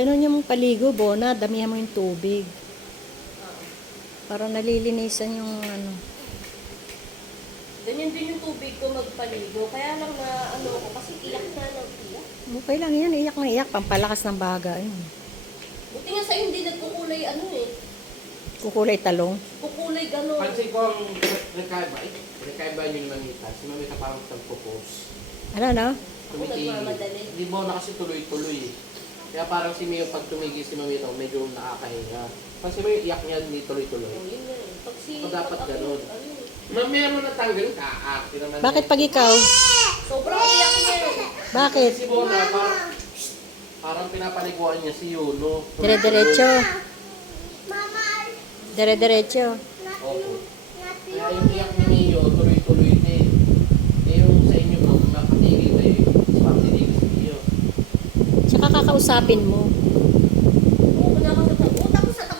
Ganun yung paligo, Bona. Damihan mo yung tubig. Oo. Para nalilinisan yung ano. Ganyan din yung tubig ko magpaligo. Kaya lang na ano ko, kasi iyak na ng iyak. Okay lang yan. Iyak na iyak. Pampalakas ng baga. Yun. Buti nga sa'yo hindi nagkukulay ano eh. Kukulay talong. Kukulay gano'n. Pansin ko ang rekaiba yung mamita. Si mamita parang nagpo-pose. Ano, no? Ako nagmamadali. Hindi mo na kasi tuloy-tuloy. Kaya parang si Mio pag tumigil si mamita, medyo nakakahinga. Kasi may iyak niya, hindi tuloy-tuloy. Oh, yun nga eh. Pag si... O dapat pag ako, ganun. ano eh. Mamaya mo natanggal, kaakti naman. Bakit pag ikaw? Sobrang iyak niya eh. Bakit? Si Bona, parang pinapaliguan niya si Yuno. Dire-diretso. Dire-diretso. Opo. Kaya yung iyak ni Mio, tuloy-tuloy din. Eh yung sa inyo po, napatigil kayo. Papatigil si Mio. Tsaka kakausapin mo. Oo, nakakasagot.